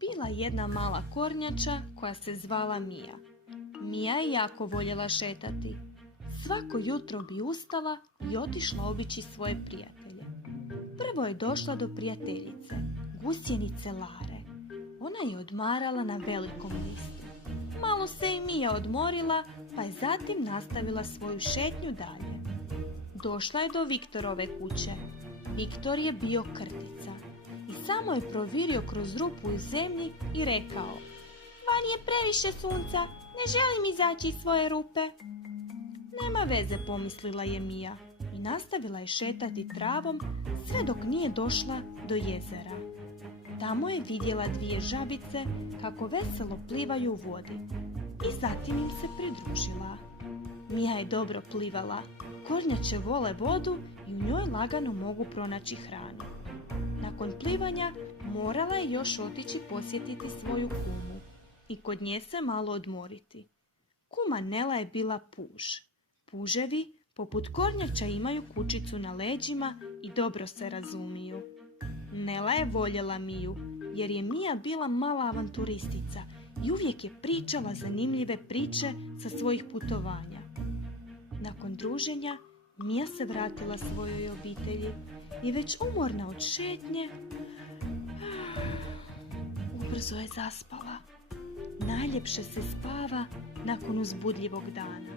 Bila jedna mala kornjača koja se zvala Mija. Mija je jako voljela šetati. Svako jutro bi ustala i otišla obići svoje prijatelje. Prvo je došla do prijateljice, gusjenice Lare. Ona je odmarala na velikom listu. Malo se i Mija odmorila, pa je zatim nastavila svoju šetnju dalje. Došla je do Viktorove kuće. Viktor je bio krtica i samo je provirio kroz rupu u zemlji i rekao: "Vani je previše sunca, ne želim izaći iz svoje rupe." "Nema veze," pomislila je Mija i nastavila je šetati travom sve dok nije došla do jezera. Tamo je vidjela dvije žabice kako veselo plivaju u vodi i zatim im se pridružila. Mija je dobro plivala, kornjače vole vodu i u njoj lagano mogu pronaći hranu. Nakon plivanja morala je još otići posjetiti svoju kumu i kod nje se malo odmoriti. Kuma Nela je bila puž. Puževi poput kornjača imaju kućicu na leđima i dobro se razumiju. Nela je voljela Miju jer je Mija bila mala avanturistica i uvijek je pričala zanimljive priče sa svojih putovanja. Nakon druženja Mija se vratila svojoj obitelji i već umorna od šetnje ubrzo je zaspala. Najljepše se spava nakon uzbudljivog dana.